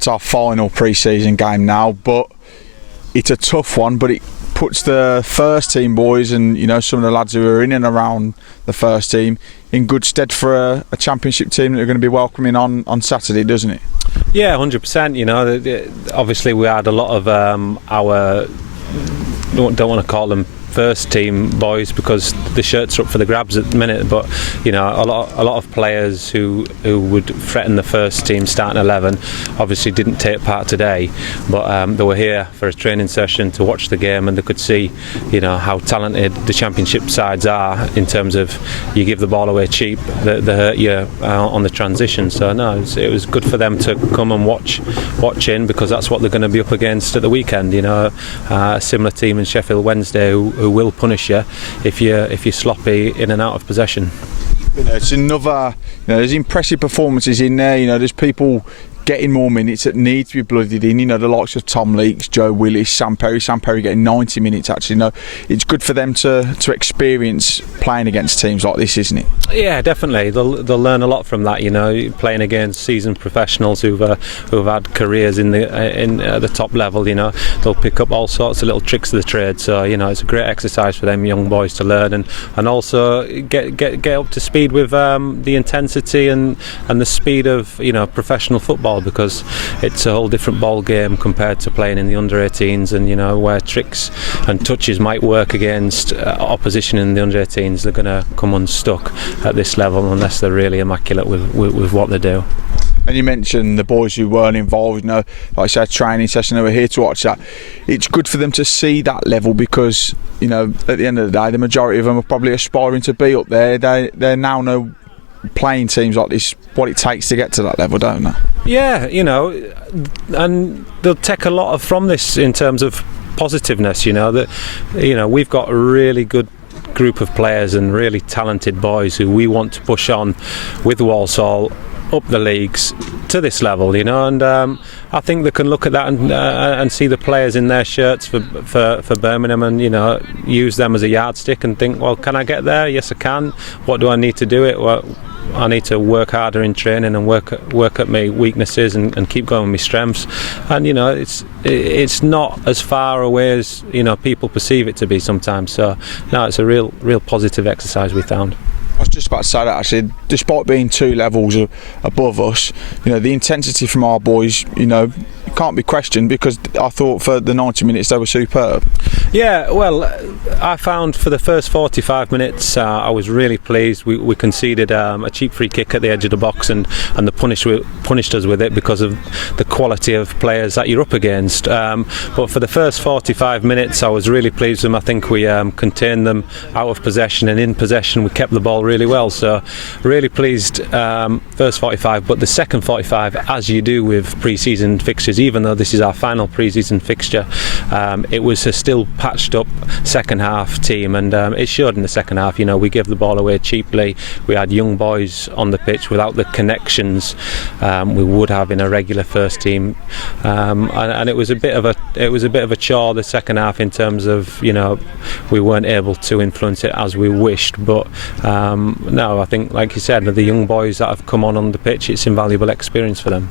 that's our final pre-season game now, but it's a tough one, but it puts the first team boys and some of the lads who are in and around the first team in good stead for a championship team that are going to be welcoming on Saturday, doesn't it? Yeah, 100%. Obviously we had a lot of our, don't want to call them first team boys because the shirts are up for the grabs at the minute, but a lot of players who would threaten the first team starting 11 obviously didn't take part today, but they were here for a training session to watch the game, and they could see how talented the championship sides are in terms of you give the ball away cheap, they hurt you on the transition. So no, it was good for them to come and watch in, because that's what they're going to be up against at the weekend. A similar team in Sheffield Wednesday who will punish you if you're sloppy in and out of possession. It's another. There's impressive performances in there. There's people getting more minutes that need to be blooded in. The likes of Tom Leaks, Joe Willis, Sam Perry getting 90 minutes. Actually, it's good for them to experience playing against teams like this, isn't it? Yeah, definitely. They'll learn a lot from that. Playing against seasoned professionals who've had careers in the top level. They'll pick up all sorts of little tricks of the trade. So it's a great exercise for them young boys to learn and also get up to speed with the intensity and the speed of professional football, because it's a whole different ball game compared to playing in the under-18s, and where tricks and touches might work against opposition in the under-18s, they're going to come unstuck at this level unless they're really immaculate with what they do. And you mentioned the boys who weren't involved, like I said, training session, they were here to watch that. It's good for them to see that level, because at the end of the day the majority of them are probably aspiring to be up there. They now know playing teams like this what it takes to get to that level, don't they? Yeah, and they'll take a lot from this in terms of positiveness. We've got a really good group of players and really talented boys who we want to push on with Walsall up the leagues to this level, and I think they can look at that and see the players in their shirts for Birmingham, and use them as a yardstick and think, well, can I get there? Yes, I can. What do I need to do it? Well, I need to work harder in training and work at my weaknesses and keep going with my strengths. And it's not as far away as people perceive it to be sometimes. So no, it's a real positive exercise we found. I was just about to say that, actually, despite being 2 levels above us, the intensity from our boys, can't be questioned, because I thought for the 90 minutes they were superb. Yeah, well, I found for the first 45 minutes I was really pleased. We conceded a cheap free kick at the edge of the box, and they punished us with it because of the quality of players that you're up against. But for the first 45 minutes I was really pleased with them. I think we contained them out of possession, and in possession we kept the ball really well. So really pleased first 45, but the second 45, as you do with pre-season fixtures, even though this is our final pre-season fixture, it was a still patched up second half team, and it showed in the second half. We gave the ball away cheaply. We had young boys on the pitch without the connections we would have in a regular first team, and it was a bit of a chore the second half in terms of we weren't able to influence it as we wished. But no, I think, like you said, the young boys that have come on the pitch, it's invaluable experience for them.